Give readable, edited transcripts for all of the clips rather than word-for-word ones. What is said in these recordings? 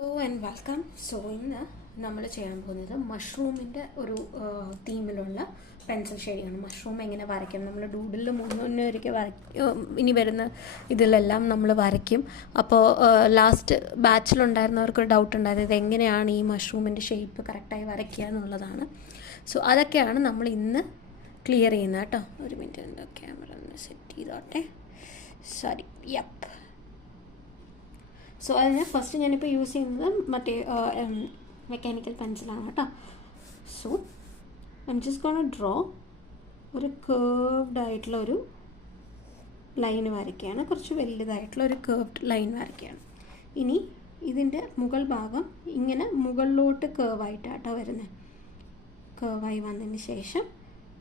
Hello and welcome. So ഇന്ന് നമ്മൾ ചെയ്യാൻ പോകുന്നത് മഷ്റൂമിൻ്റെ ഒരു തീമിലുള്ള പെൻസിൽ ഷെയ്ഡിയാണ്. മഷ്റൂം എങ്ങനെ വരയ്ക്കാം, നമ്മൾ ഡൂഡിൽ മുന്നേ ഇനി വരുന്ന ഇതിലെല്ലാം നമ്മൾ വരയ്ക്കും. അപ്പോൾ ലാസ്റ്റ് ബാച്ചിലുണ്ടായിരുന്നവർക്കൊരു ഡൗട്ട് ഉണ്ടായത് ഇതെങ്ങനെയാണ് ഈ മഷ്റൂമിൻ്റെ ഷേപ്പ് കറക്റ്റായി വരയ്ക്കുക എന്നുള്ളതാണ്. സോ അതൊക്കെയാണ് നമ്മൾ ഇന്ന് ക്ലിയർ ചെയ്യുന്നത് കേട്ടോ. ഒരു മിനിറ്റ് എൻ്റെ ക്യാമറ ഒന്ന് സെറ്റ് ചെയ്തോട്ടെ. Sorry, yup. സോ അതിന് ഫസ്റ്റ് ഞാനിപ്പോൾ യൂസ് ചെയ്യുന്നത് മറ്റേ മെക്കാനിക്കൽ പെൻസിലാണ് കേട്ടോ. So I am just gonna draw ഒരു കേർവ്ഡ് ആയിട്ടുള്ള ഒരു ലൈൻ വരയ്ക്കുകയാണ്. കുറച്ച് വലുതായിട്ടുള്ള ഒരു കേർവ്ഡ് ലൈൻ വരയ്ക്കുകയാണ്. ഇനി ഇതിൻ്റെ മുകൾ ഭാഗം ഇങ്ങനെ മുകളിലോട്ട് കേർവായിട്ടാട്ടോ വരുന്നത്. കേർവായി വന്നതിന് ശേഷം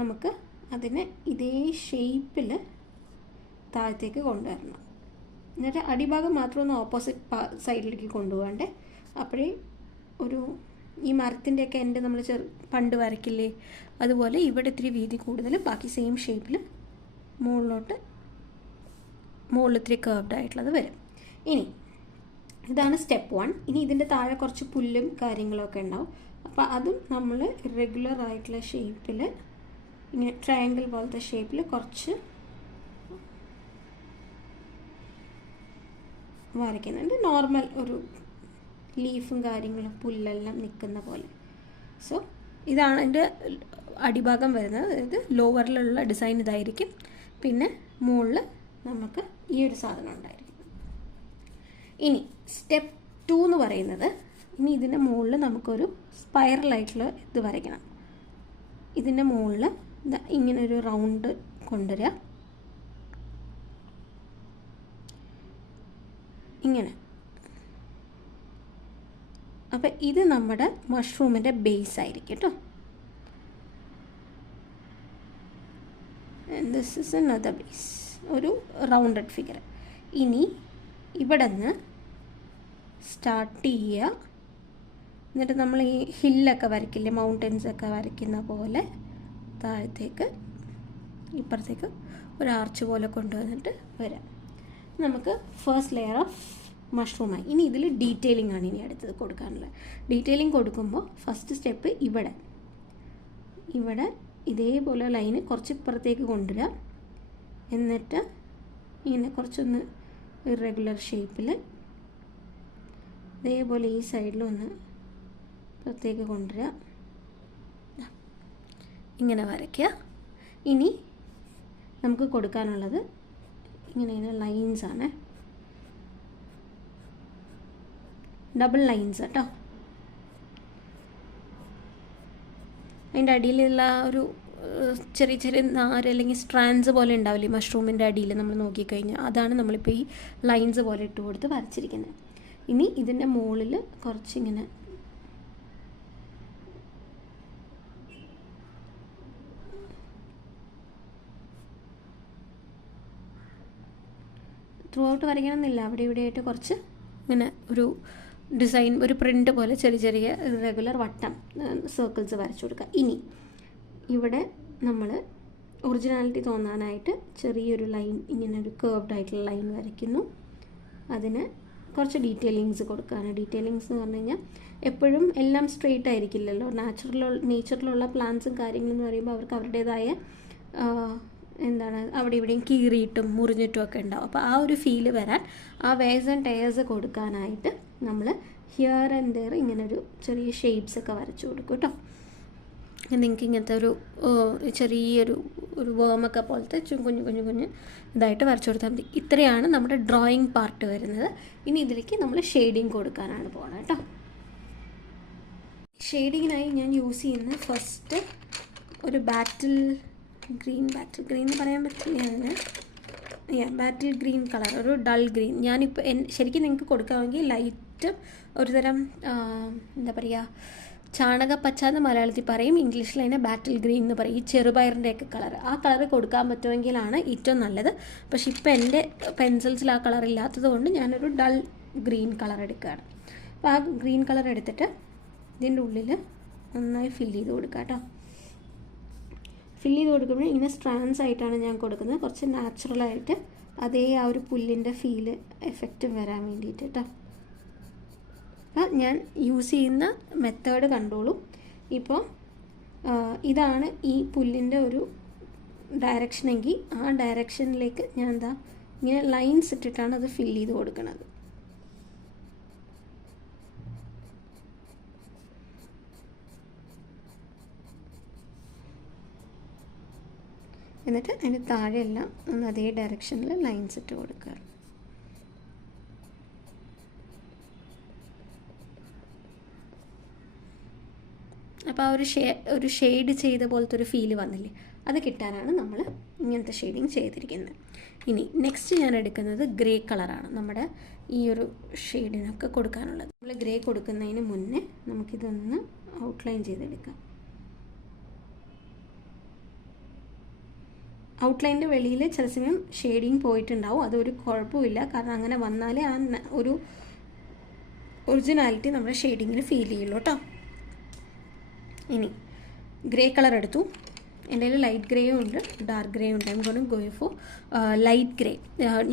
നമുക്ക് അതിനെ ഇതേ ഷേപ്പിൽ താഴത്തേക്ക് കൊണ്ടുവരണം. എന്നിട്ട് അടിഭാഗം മാത്രം ഒന്ന് ഓപ്പോസിറ്റ് സൈഡിലേക്ക് കൊണ്ടുപോകണ്ടേ. അപ്പോഴേ ഒരു ഈ മരത്തിൻ്റെയൊക്കെ എൻ്റെ നമ്മൾ പണ്ട് വരയ്ക്കില്ലേ, അതുപോലെ ഇവിടെ ഇത്തിരി വീതി കൂടുതൽ, ബാക്കി സെയിം ഷേപ്പിൽ മുകളിൽ ഇത്തിരി കേർവ്ഡ് ആയിട്ടുള്ളത് വരും. ഇനി ഇതാണ് സ്റ്റെപ്പ് 1. ഇനി ഇതിൻ്റെ താഴെ കുറച്ച് പുല്ലും കാര്യങ്ങളൊക്കെ ഉണ്ടാവും. അപ്പോൾ അതും നമ്മൾ റെഗുലർ ആയിട്ടുള്ള ഷേപ്പിൽ ഇങ്ങനെ ട്രയാങ്കിൾ പോലത്തെ ഷേപ്പിൽ കുറച്ച് വരയ്ക്കുന്നുണ്ട്. നോർമൽ ഒരു ലീഫും കാര്യങ്ങളും പുല്ലെല്ലാം നിൽക്കുന്ന പോലെ. സോ ഇതാണ് എൻ്റെ അടിഭാഗം വരുന്നത്. അതായത് ലോവറിലുള്ള ഡിസൈൻ ഇതായിരിക്കും. പിന്നെ മുകളിൽ നമുക്ക് ഈ ഒരു സാധനം ഉണ്ടായിരിക്കും. ഇനി സ്റ്റെപ്പ് 2 എന്ന് പറയുന്നത്, ഇനി ഇതിൻ്റെ മുകളിൽ നമുക്കൊരു സ്പൈറലായിട്ടുള്ള ഇത് വരയ്ക്കണം. ഇതിൻ്റെ മുകളിൽ ഇങ്ങനൊരു റൗണ്ട് കൊണ്ടുവരിക. ഇങ്ങനെ. അപ്പം ഇത് നമ്മുടെ മഷ്റൂമിൻ്റെ ബേസ് ആയിരിക്കും കേട്ടോ. ദിസ് ഇസ് അനദർ ബേസ്, ഒരു റൗണ്ടഡ് ഫിഗർ. ഇനി ഇവിടെ നിന്ന് സ്റ്റാർട്ട് ചെയ്യുക. എന്നിട്ട് നമ്മൾ ഈ ഹില്ലൊക്കെ വരയ്ക്കില്ലേ, മൗണ്ടൻസൊക്കെ വരയ്ക്കുന്ന പോലെ താഴത്തേക്ക് ഇപ്പുറത്തേക്ക് ഒരു ആർച്ച് പോലെ കൊണ്ടുവന്നിട്ട് വരാം. നമുക്ക് ഫസ്റ്റ് ലെയർ ഓഫ് മഷ്റൂമായി. ഇനി ഇതിൽ ഡീറ്റെയിലിംഗ് ആണ് ഇനി അടുത്തത് കൊടുക്കാനുള്ളത്. ഡീറ്റെയിലിംഗ് കൊടുക്കുമ്പോൾ ഫസ്റ്റ് സ്റ്റെപ്പ് ഇവിടെ ഇതേപോലെ ലൈന് കുറച്ച് ഇപ്പുറത്തേക്ക് കൊണ്ടുവരിക. എന്നിട്ട് ഇങ്ങനെ കുറച്ചൊന്ന് ഇറഗുലർ ഷേപ്പിൽ ഇതേപോലെ ഈ സൈഡിലൊന്ന് പുറത്തേക്ക് കൊണ്ടുവരിക. ഇങ്ങനെ വരയ്ക്കുക. ഇനി നമുക്ക് കൊടുക്കാനുള്ളത് ഇങ്ങനെ ലൈൻസാണ്, ഡബിൾ ലൈൻസ് കേട്ടോ. അതിൻ്റെ അടിയിലുള്ള ഒരു ചെറിയ ചെറിയ നാര് അല്ലെങ്കിൽ സ്ട്രാൻഡ്സ് പോലെ ഉണ്ടാവില്ലേ മഷ്റൂമിൻ്റെ അടിയിൽ നമ്മൾ നോക്കിക്കഴിഞ്ഞാൽ, അതാണ് നമ്മളിപ്പോൾ ഈ ലൈൻസ് പോലെ ഇട്ട് കൊടുത്ത് വരച്ചിരിക്കുന്നത്. ഇനി ഇതിൻ്റെ മുകളിൽ കുറച്ചിങ്ങനെ ത്രൂ ഔട്ട് വരയ്ക്കണമെന്നില്ല, അവിടെ ഇവിടെയായിട്ട് കുറച്ച് ഇങ്ങനെ ഒരു ഡിസൈൻ, ഒരു പ്രിൻ്റ് പോലെ ചെറിയ ചെറിയ റെഗുലർ വട്ടം സർക്കിൾസ് വരച്ചു കൊടുക്കുക. ഇനി ഇവിടെ നമ്മൾ ഒറിജിനാലിറ്റി തോന്നാനായിട്ട് ചെറിയൊരു ലൈൻ, ഇങ്ങനെ ഒരു കേർവ്ഡ് ആയിട്ടുള്ള ലൈൻ വരയ്ക്കുന്നു. അതിന് കുറച്ച് ഡീറ്റെയിലിങ്സ് കൊടുക്കുകയാണ്. ഡീറ്റെയിലിങ്സ് എന്ന് പറഞ്ഞു കഴിഞ്ഞാൽ എപ്പോഴും എല്ലാം സ്ട്രെയിറ്റ് ആയിരിക്കില്ലല്ലോ. നേച്ചറിലുള്ള പ്ലാന്റ്സും കാര്യങ്ങളെന്ന് പറയുമ്പോൾ അവർക്ക് അവരുടേതായ അവിടെ ഇവിടെയും കീറിയിട്ടും മുറിഞ്ഞിട്ടും ഒക്കെ ഉണ്ടാവും. അപ്പോൾ ആ ഒരു ഫീല് വരാൻ, ആ വേസ് ആൻഡ് ടയേഴ്സ് കൊടുക്കാനായിട്ട് നമ്മൾ ഹിയർ ആൻഡ് ദെയർ ഇങ്ങനെ ഒരു ചെറിയ ഷേപ്സ് ഒക്കെ വരച്ചു കൊടുക്കും കേട്ടോ. നിങ്ങൾക്ക് ഇങ്ങനത്തെ ഒരു ചെറിയൊരു വേമൊക്കെ പോലത്തെ കുഞ്ഞ് ഇതായിട്ട് വരച്ചു കൊടുത്താൽ മതി. ഇത്രയാണ് നമ്മുടെ ഡ്രോയിങ് പാർട്ട് വരുന്നത്. ഇനി ഇതിലേക്ക് നമ്മൾ ഷെയ്ഡിങ് കൊടുക്കാനാണ് പോകുന്നത് കേട്ടോ. ഷെയ്ഡിങ്ങിനായി ഞാൻ യൂസ് ചെയ്യുന്നത് ഫസ്റ്റ് ഒരു ബാറ്റിൽ ഗ്രീൻ എന്ന് പറയാൻ പറ്റില്ല അതിന്, ബാറ്റിൽ ഗ്രീൻ കളർ, ഒരു ഡൾ ഗ്രീൻ. ഞാനിപ്പോൾ ശരിക്കും നിങ്ങൾക്ക് കൊടുക്കാമെങ്കിൽ ലൈറ്റ് ഒരു തരം എന്താ പറയുക, ചാണകപ്പച്ച എന്ന് മലയാളത്തിൽ പറയും, ഇംഗ്ലീഷിൽ അതിനെ ബാറ്റിൽ ഗ്രീൻ എന്ന് പറയും. ഈ ചെറുപയറിൻ്റെയൊക്കെ കളർ, ആ കളർ കൊടുക്കാൻ പറ്റുമെങ്കിലാണ് ഏറ്റവും നല്ലത്. പക്ഷേ ഇപ്പോൾ എൻ്റെ പെൻസിൽസിൽ ആ കളർ ഇല്ലാത്തത് കൊണ്ട് ഞാനൊരു ഡൾ ഗ്രീൻ കളർ എടുക്കുകയാണ്. അപ്പോൾ ആ ഗ്രീൻ കളർ എടുത്തിട്ട് ഇതിൻ്റെ ഉള്ളിൽ നന്നായി ഫില്ല് ചെയ്ത് കൊടുക്കാം കേട്ടോ. ഫില്ല് ചെയ്ത് കൊടുക്കുമ്പോൾ ഇങ്ങനെ സ്ട്രാൻഡ്സ് ആയിട്ടാണ് ഞാൻ കൊടുക്കുന്നത്, കുറച്ച് നാച്ചുറലായിട്ട് അതേ ആ ഒരു പുല്ലിൻ്റെ ഫീല് എഫക്റ്റ് വരാൻ വേണ്ടിയിട്ട് കേട്ടോ. അപ്പോൾ ഞാൻ യൂസ് ചെയ്യുന്ന മെത്തേഡ് കണ്ടോളൂ. ഇപ്പോൾ ഇതാണ് ഈ പുല്ലിൻ്റെ ഒരു ഡയറക്ഷനെങ്കിൽ ആ ഡയറക്ഷനിലേക്ക് ഞാൻ എന്താ ഇങ്ങനെ ലൈൻസ് ഇട്ടിട്ടാണ് അത് ഫില്ല് ചെയ്ത് കൊടുക്കുന്നത്. എന്നിട്ട് അതിൻ്റെ താഴെയെല്ലാം ഒന്ന് അതേ ഡയറക്ഷനിൽ ലൈൻസ് ഇട്ട് കൊടുക്കുക. അപ്പോൾ ആ ഒരു ഷെയ്ഡ് ചെയ്ത പോലത്തെ ഒരു ഫീല് വന്നില്ലേ, അത് കിട്ടാനാണ് നമ്മൾ ഇങ്ങനത്തെ ഷെയ്ഡിങ് ചെയ്തിരിക്കുന്നത്. ഇനി നെക്സ്റ്റ് ഞാൻ എടുക്കുന്നത് ഗ്രേ കളറാണ് നമ്മുടെ ഈ ഒരു ഷെയ്ഡിനൊക്കെ കൊടുക്കാനുള്ളത്. നമ്മൾ ഗ്രേ കൊടുക്കുന്നതിന് മുന്നേ നമുക്കിതൊന്ന് ഔട്ട്ലൈൻ ചെയ്തെടുക്കാം. ഔട്ട്ലൈൻ്റെ വെളിയിൽ ചില സമയം ഷെയ്ഡിങ് പോയിട്ടുണ്ടാവും, അതൊരു കുഴപ്പമില്ല. കാരണം അങ്ങനെ വന്നാലേ ആ ഒരു ഒറിജിനാലിറ്റി നമ്മുടെ ഷെയ്ഡിങ്ങിൽ ഫീൽ ചെയ്യുള്ളൂ കേട്ടോ. ഇനി ഗ്രേ കളർ എടുത്തു. എൻ്റെ കയ്യിൽ ലൈറ്റ് ഗ്രേയും ഉണ്ട്, ഡാർക്ക് ഗ്രേയും ഉണ്ട്. I'm going to go for light grey.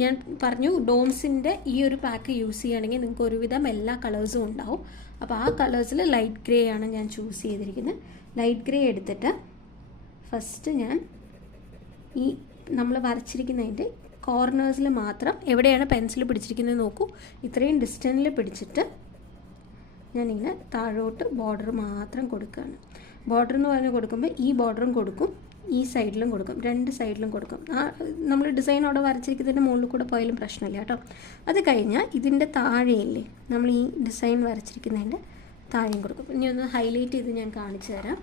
ഞാൻ പറഞ്ഞു ഡോംസിൻ്റെ ഈ ഒരു പാക്ക് യൂസ് ചെയ്യുകയാണെങ്കിൽ നിങ്ങൾക്ക് ഒരുവിധം എല്ലാ കളേഴ്സും ഉണ്ടാവും. അപ്പോൾ ആ കളേഴ്സിൽ ലൈറ്റ് ഗ്രേ ആണ് ഞാൻ ചൂസ് ചെയ്തിരിക്കുന്നത്. ലൈറ്റ് ഗ്രേ എടുത്തിട്ട് ഫസ്റ്റ് ഞാൻ ഈ നമ്മൾ വരച്ചിരിക്കുന്നതിൻ്റെ കോർണേഴ്സിൽ മാത്രം എവിടെയാണ് പെൻസിൽ പിടിച്ചിരിക്കുന്നത് നോക്കൂ, ഇത്രയും ഡിസ്റ്റൻസിൽ പിടിച്ചിട്ട് ഞാനിങ്ങനെ താഴോട്ട് ബോർഡർ മാത്രം കൊടുക്കുകയാണ്. ബോർഡർ എന്ന് പറഞ്ഞ് കൊടുക്കുമ്പോൾ ഈ ബോർഡറും കൊടുക്കും, ഈ സൈഡിലും കൊടുക്കും, രണ്ട് സൈഡിലും കൊടുക്കും. ആ നമ്മൾ ഡിസൈൻ അവിടെ വരച്ചിരിക്കുന്നതിൻ്റെ മുകളിൽ കൂടെ പോയാലും പ്രശ്നമില്ല കേട്ടോ. അത് കഴിഞ്ഞാൽ ഇതിൻ്റെ താഴെയില്ലേ നമ്മൾ ഈ ഡിസൈൻ വരച്ചിരിക്കുന്നതിൻ്റെ താഴെയും കൊടുക്കും. ഇനി ഒന്ന് ഹൈലൈറ്റ് ചെയ്ത് ഞാൻ കാണിച്ചു തരാം.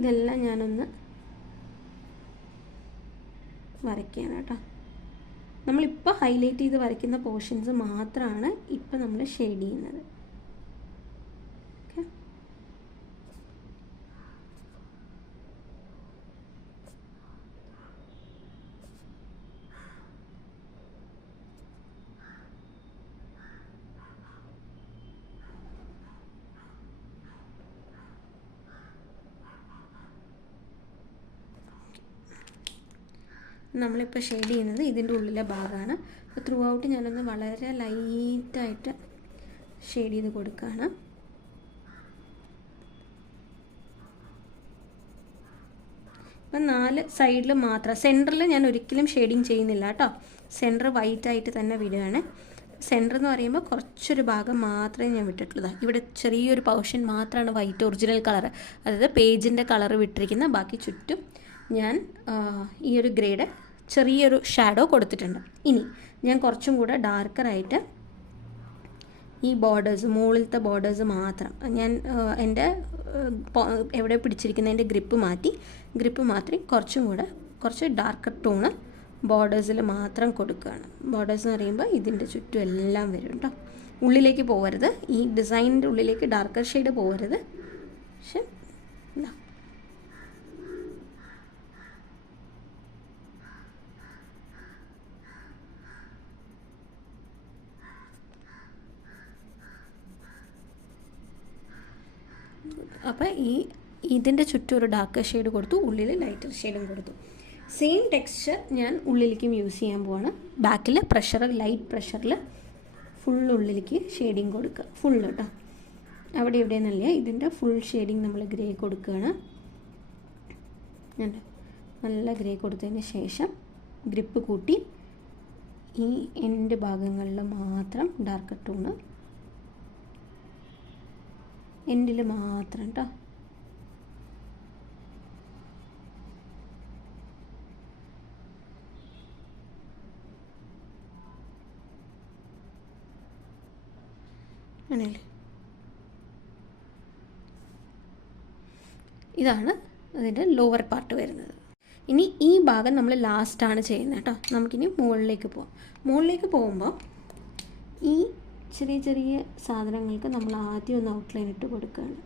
ഇതെല്ലാം ഞാനൊന്ന് വരയ്ക്കുകയാണ് കേട്ടോ. നമ്മളിപ്പോൾ ഹൈലൈറ്റ് ചെയ്ത് വരയ്ക്കുന്ന പോർഷൻസ് മാത്രമാണ് ഇപ്പോൾ നമ്മൾ ഷെയ്ഡ് ചെയ്യുന്നത്. ഓക്കെ, നമ്മളിപ്പോൾ ഷെയ്ഡ് ചെയ്യുന്നത് ഇതിൻ്റെ ഉള്ളിലെ ഭാഗമാണ്. അപ്പോൾ ത്രൂ ഔട്ട് ഞാനൊന്ന് വളരെ ലൈറ്റായിട്ട് ഷെയ്ഡ് ചെയ്ത് കൊടുക്കുകയാണ്. അപ്പം 4 സൈഡിൽ മാത്രം, സെൻറ്ററിൽ ഞാൻ ഒരിക്കലും ഷെയ്ഡിങ് ചെയ്യുന്നില്ല കേട്ടോ. സെൻറ്റർ വൈറ്റായിട്ട് തന്നെ വിടുകയാണ്. സെൻറ്റർ എന്ന് പറയുമ്പോൾ കുറച്ചൊരു ഭാഗം മാത്രമേ ഞാൻ വിട്ടിട്ടുള്ളൂ. ഇവിടെ ചെറിയൊരു പോർഷൻ മാത്രമാണ് വൈറ്റ് ഒറിജിനൽ കളർ, അതായത് പേജിൻ്റെ കളർ വിട്ടിരിക്കുന്ന. ബാക്കി ചുറ്റും ഞാൻ ഈ ഒരു ഗ്രേഡ് ചെറിയൊരു ഷാഡോ കൊടുത്തിട്ടുണ്ട്. ഇനി ഞാൻ കുറച്ചും കൂടെ ഡാർക്കറായിട്ട് ഈ ബോർഡേഴ്സ്, മുകളിലത്തെ ബോർഡേഴ്സ് മാത്രം ഞാൻ എൻ്റെ എവിടെ പിടിച്ചിരിക്കുന്നതിൻ്റെ ഗ്രിപ്പ് മാറ്റി കുറച്ച് ഡാർക്കർ ടോണ് ബോർഡേഴ്സിൽ മാത്രം കൊടുക്കുകയാണ്. ബോർഡേഴ്സ് എന്ന് പറയുമ്പോൾ ഇതിൻ്റെ ചുറ്റും എല്ലാം വരും കേട്ടോ. ഉള്ളിലേക്ക് പോകരുത്, ഈ ഡിസൈനിൻ്റെ ഉള്ളിലേക്ക് ഡാർക്കർ ഷെയ്ഡ് പോകരുത്. പക്ഷെ എന്താ അപ്പോൾ ഇതിൻ്റെ ചുറ്റും ഒരു ഡാർക്ക് ഷെയ്ഡ് കൊടുത്തു, ഉള്ളിൽ ലൈറ്റർ ഷെയ്ഡും കൊടുത്തു. സെയിം ടെക്സ്ചർ ഞാൻ ഉള്ളിലേക്കും യൂസ് ചെയ്യാൻ പോവാണ്. ബാക്കിൽ ലൈറ്റ് പ്രഷറിൽ ഫുൾ ഉള്ളിലേക്ക് ഷെയ്ഡിങ് കൊടുക്കുക, ഫുൾ കേട്ടോ. അവിടെ എവിടെയെന്നല്ല, ഇതിൻ്റെ ഫുൾ ഷെയ്ഡിങ് നമ്മൾ ഗ്രേ കൊടുക്കുകയാണ്. നല്ല ഗ്രേ കൊടുത്തതിന് ശേഷം ഗ്രിപ്പ് കൂട്ടി ഈ എൻഡ് ഭാഗങ്ങളിൽ മാത്രം ഡാർക്ക് ടോണ്, എൻഡിൽ മാത്രം കേട്ടോ. ആണല്ലേ, ഇതാണ് അതിൻ്റെ ലോവർ പാർട്ട് വരുന്നത്. ഇനി ഈ ഭാഗം നമ്മൾ ലാസ്റ്റാണ് ചെയ്യുന്നത് കേട്ടോ. നമുക്കിനി മുകളിലേക്ക് പോവാം. മുകളിലേക്ക് പോകുമ്പോൾ ഈ ചെറിയ ചെറിയ സാധനങ്ങൾക്ക് നമ്മൾ ആദ്യം ഒന്ന് ഔട്ട്ലൈൻ ഇട്ട് കൊടുക്കുകയാണ്.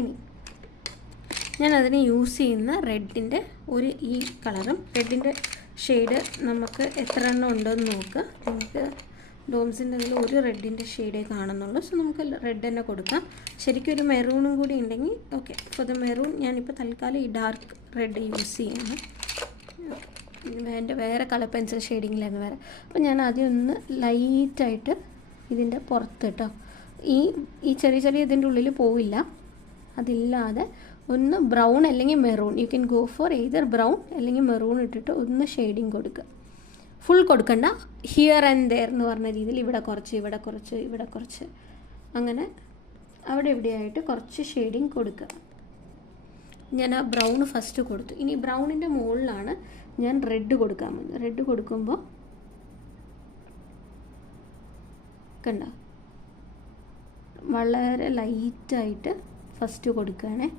ഇനി ഞാൻ അതിന് യൂസ് ചെയ്യുന്ന റെഡിൻ്റെ ഈ കളറും റെഡിൻ്റെ ഷെയ്ഡ് നമുക്ക് എത്ര എണ്ണം ഉണ്ടെന്ന് നോക്കുക. നിങ്ങൾക്ക് ഡോംസിൻ്റെ അതിൽ ഒരു റെഡിൻ്റെ ഷെയ്ഡേ കാണുന്നുള്ളൂ. സോ നമുക്ക് റെഡ് തന്നെ കൊടുക്കാം. ശരിക്കും ഒരു മെറൂണും കൂടി ഉണ്ടെങ്കിൽ ഓക്കെ. ഫോർ ദ മെറൂൺ ഞാനിപ്പോൾ തൽക്കാലം ഈ ഡാർക്ക് റെഡ് യൂസ് ചെയ്യാണ്. എൻ്റെ വേറെ കളർ പെൻസിൽ ഷെയ്ഡിങ്ങിലായിരുന്നു വേറെ. അപ്പോൾ ഞാൻ ആദ്യം ഒന്ന് ലൈറ്റായിട്ട് ഇതിൻ്റെ പുറത്ത് കേട്ടോ, ഈ ചെറിയ ചെറിയ ഇതിൻ്റെ ഉള്ളിൽ പോവില്ല, അതില്ലാതെ ഒന്ന് ബ്രൗൺ അല്ലെങ്കിൽ maroon, you can go for either brown അല്ലെങ്കിൽ മെറൂൺ ഇട്ടിട്ട് ഒന്ന് ഷെയ്ഡിങ് കൊടുക്കുക. ഫുൾ കൊടുക്കണ്ട, ഹിയർ ആൻഡ് ദെയർ എന്ന് പറഞ്ഞ രീതിയിൽ ഇവിടെ കുറച്ച് ഇവിടെ കുറച്ച് ഇവിടെ കുറച്ച് അങ്ങനെ അവിടെ ഇവിടെയായിട്ട് കുറച്ച് ഷെയ്ഡിങ് കൊടുക്കുക. ഞാൻ ആ ബ്രൗൺ ഫസ്റ്റ് കൊടുത്തു. ഇനി ബ്രൗണിൻ്റെ മുകളിലാണ് ഞാൻ റെഡ് കൊടുക്കാൻ പോകുന്നത്. റെഡ് കൊടുക്കുമ്പോൾ കണ്ട വളരെ ലൈറ്റായിട്ട് ഫസ്റ്റ് കൊടുക്കുകയാണേ.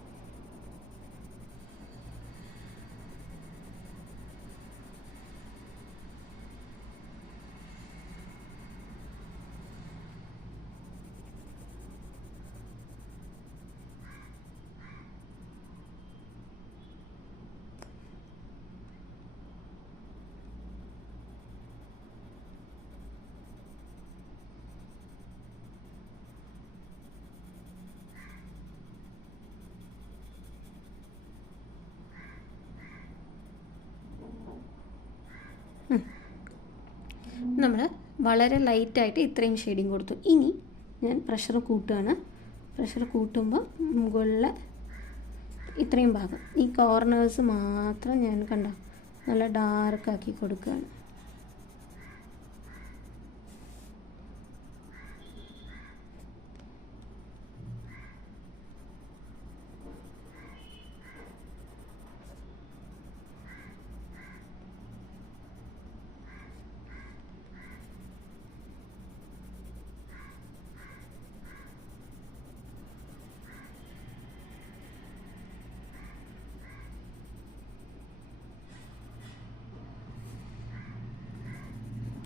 നമ്മൾ വളരെ ലൈറ്റായിട്ട് ഇത്രയും ഷെയ്ഡിങ് കൊടുത്തു. ഇനി ഞാൻ പ്രഷർ കൂട്ടുകയാണ്. പ്രഷർ കൂട്ടുമ്പോൾ മുകളിൽ ഇത്രയും ഭാഗം ഈ കോർണേഴ്സ് മാത്രം ഞാൻ കണ്ട നല്ല ഡാർക്കാക്കി കൊടുക്കുകയാണ്.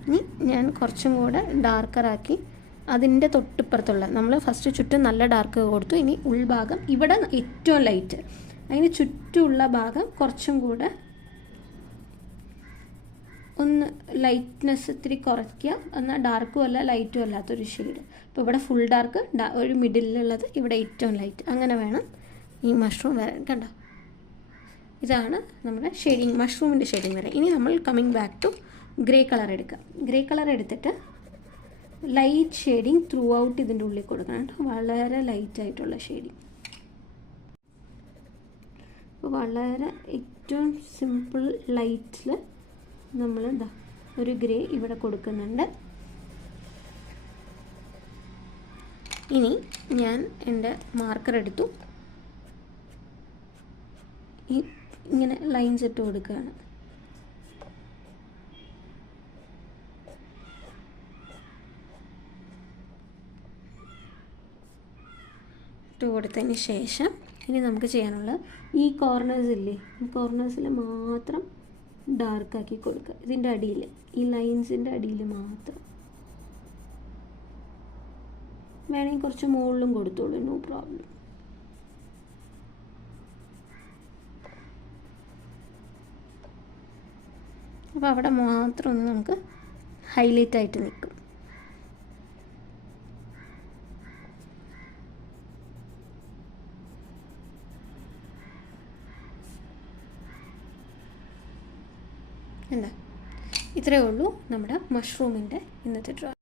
ഇനി ഞാൻ കുറച്ചും കൂടെ ഡാർക്കറാക്കി അതിൻ്റെ തൊട്ടിപ്പുറത്തുള്ള, നമ്മൾ ഫസ്റ്റ് ചുറ്റും നല്ല ഡാർക്ക് കൊടുത്തു. ഇനി ഉൾഭാഗം ഇവിടെ ഏറ്റവും ലൈറ്റ്, അതിന് ചുറ്റുമുള്ള ഭാഗം കുറച്ചും കൂടെ ഒന്ന് ലൈറ്റ്നെസ് ഇത്തിരി കുറയ്ക്കുക. എന്നാൽ ഡാർക്കും അല്ല ലൈറ്റും അല്ലാത്തൊരു ഷെയ്ഡ്. ഇപ്പോൾ ഇവിടെ ഫുൾ ഡാർക്ക്, ഒരു മിഡിലുള്ളത് ഇവിടെ ഏറ്റവും ലൈറ്റ്, അങ്ങനെ വേണം ഈ മഷ്റൂം വരാൻ. കണ്ടോ, ഇതാണ് നമ്മുടെ ഷെയ്ഡിങ്, മഷ്റൂമിൻ്റെ ഷെയ്ഡിങ് വരാൻ. ഇനി നമ്മൾ coming back to grey colour എടുക്കുക. ഗ്രേ കളർ എടുത്തിട്ട് ലൈറ്റ് ഷെയ്ഡിങ് ത്രൂ ഔട്ട് ഇതിൻ്റെ ഉള്ളിൽ കൊടുക്കണം കേട്ടോ, വളരെ ലൈറ്റായിട്ടുള്ള ഷെയ്ഡിങ്. അപ്പോൾ വളരെ ഏറ്റവും സിമ്പിൾ ലൈറ്റിൽ നമ്മൾ എന്താ ഒരു ഗ്രേ ഇവിടെ കൊടുക്കുന്നുണ്ട്. ഇനി ഞാൻ എൻ്റെ മാർക്കർ എടുത്തു, ഇങ്ങനെ ലൈൻസ് ഇട്ട് കൊടുക്കുകയാണ്. ഇട്ട് കൊടുത്തതിന് ശേഷം ഇനി നമുക്ക് ചെയ്യാനുള്ളത് ഈ കോർണേഴ്സ് ഇല്ലേ, ഈ കോർണേഴ്സിൽ മാത്രം ഡാർക്കാക്കി കൊടുക്കുക. ഇതിൻ്റെ അടിയിൽ, ഈ ലൈൻസിൻ്റെ അടിയിൽ മാത്രം. വേണമെങ്കിൽ കുറച്ച് മുകളിലും കൊടുത്തോളൂ, നോ പ്രോബ്ലം. അപ്പോൾ അവിടെ മാത്രം ഒന്ന് നമുക്ക് ഹൈലൈറ്റ് ആയിട്ട് നിൽക്കും. എന്താ, ഇത്രയേ ഉള്ളൂ നമ്മുടെ മഷ്റൂമിൻ്റെ ഇന്നത്തെ ഡ്രോ.